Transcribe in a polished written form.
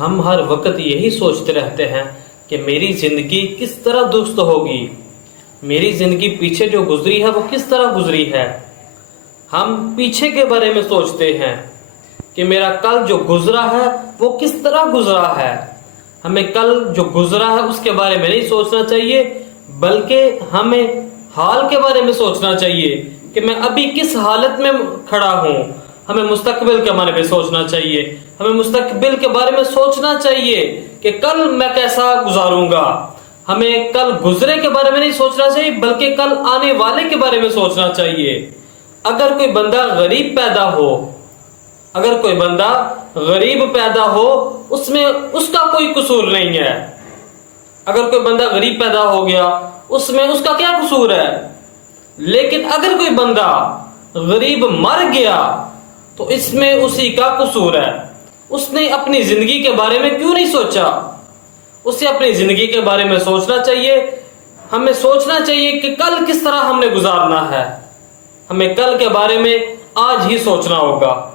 ہم ہر وقت یہی سوچتے رہتے ہیں کہ میری زندگی کس طرح درست ہوگی، میری زندگی پیچھے جو گزری ہے وہ کس طرح گزری ہے۔ ہم پیچھے کے بارے میں سوچتے ہیں کہ میرا کل جو گزرا ہے وہ کس طرح گزرا ہے۔ ہمیں کل جو گزرا ہے اس کے بارے میں نہیں سوچنا چاہیے، بلکہ ہمیں حال کے بارے میں سوچنا چاہیے کہ میں ابھی کس حالت میں کھڑا ہوں۔ ہمیں مستقبل کے بارے میں سوچنا چاہیے، ہمیں مستقبل کے بارے میں سوچنا چاہیے کہ کل میں کیسا گزاروں گا۔ ہمیں کل گزرے کے بارے میں نہیں سوچنا چاہیے، بلکہ کل آنے والے کے بارے میں سوچنا چاہیے۔ اگر کوئی بندہ غریب پیدا ہو، اگر کوئی بندہ غریب پیدا ہو، اس میں اس کا کوئی قصور نہیں ہے۔ اگر کوئی بندہ غریب پیدا ہو گیا، اس میں اس کا کیا قصور ہے؟ لیکن اگر کوئی بندہ غریب مر گیا تو اس میں اسی کا قصور ہے۔ اس نے اپنی زندگی کے بارے میں کیوں نہیں سوچا؟ اسے اپنی زندگی کے بارے میں سوچنا چاہیے۔ ہمیں سوچنا چاہیے کہ کل کس طرح ہم نے گزارنا ہے۔ ہمیں کل کے بارے میں آج ہی سوچنا ہوگا۔